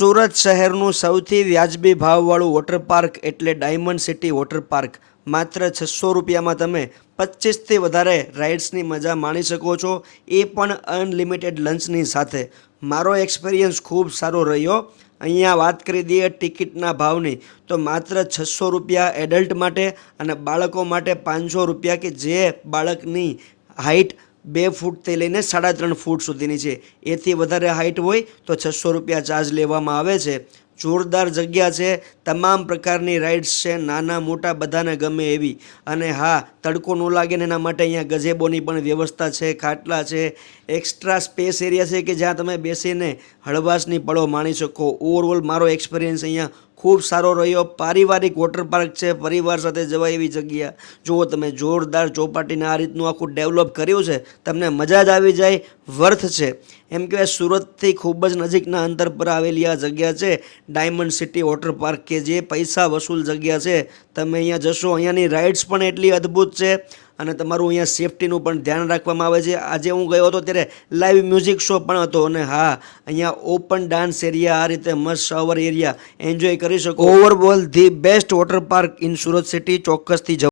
સુરત શહેરનું સૌથી વ્યાજબી ભાવવાળું વોટર પાર્ક એટલે ડાયમંડ સિટી વોટર પાર્ક માત્ર છસો રૂપિયામાં તમે પચીસથી વધારે રાઇડ્સની મજા માણી શકો છો, એ પણ અનલિમિટેડ લંચની સાથે. મારો એક્સપિરિયન્સ ખૂબ સારો રહ્યો. અહીંયા વાત કરી દઈએ ટિકિટના ભાવની, તો માત્ર છસો રૂપિયા એડલ્ટ માટે અને બાળકો માટે પાંચસો રૂપિયા કે જે બાળકની હાઇટ બે ફૂટથી લઈને સાડા ત્રણ ફૂટ સુધીની છે. એથી વધારે હાઇટ હોય તો છસો રૂપિયા ચાર્જ લેવામાં આવે છે. જોરદાર જગ્યા છે. તમામ પ્રકારની રાઇડ્સ છે. નાના, મોટા, બધાને ગમે એવી. અને હા, તડકો ન લાગે ને એના માટે અહીંયા ગજેબોની પણ વ્યવસ્થા છે, ખાટલા છે. એક્સ્ટ્રા સ્પેસ એરિયા છે કે જ્યાં તમે બેસીને હળવાશની પળો માણી શકો. ઓવરઓલ મારો એક્સપિરિયન્સ અહીંયા ખૂબ સારો રહ્યો. પારિવારિક વોટર પાર્ક છે. પરિવાર સાથે જવાય એવી જગ્યા. જુઓ તમે, જોરદાર ચોપાટીને આ રીતનું આખું ડેવલપ કર્યું છે. તમને મજા જ આવી જાય. વર્થ છે. એમ કહેવાય, સુરતથી ખૂબ જ નજીકના અંતર પર આવેલી આ જગ્યા છે. ડાયમંડ સિટી વોટર પાર્ક કે જે પૈસા વસૂલ જગ્યા છે. તમે અહીંયા જશો. અહીંયાની રાઇડ્સ પણ એટલી અદ્ભુત છે. અને તમારું અહીંયા સેફટીનું પણ ધ્યાન રાખવામાં આવે છે. આજે હું ગયો હતો ત્યારે લાઈવ મ્યુઝિક શો પણ હતો અને હા, અહીંયા ઓપન ડાન્સ એરિયા આ રીતે મસ્ત શાવર એરિયા એન્જોય કરી શકો. Overall the best water park in Surat city ચોક્કસથી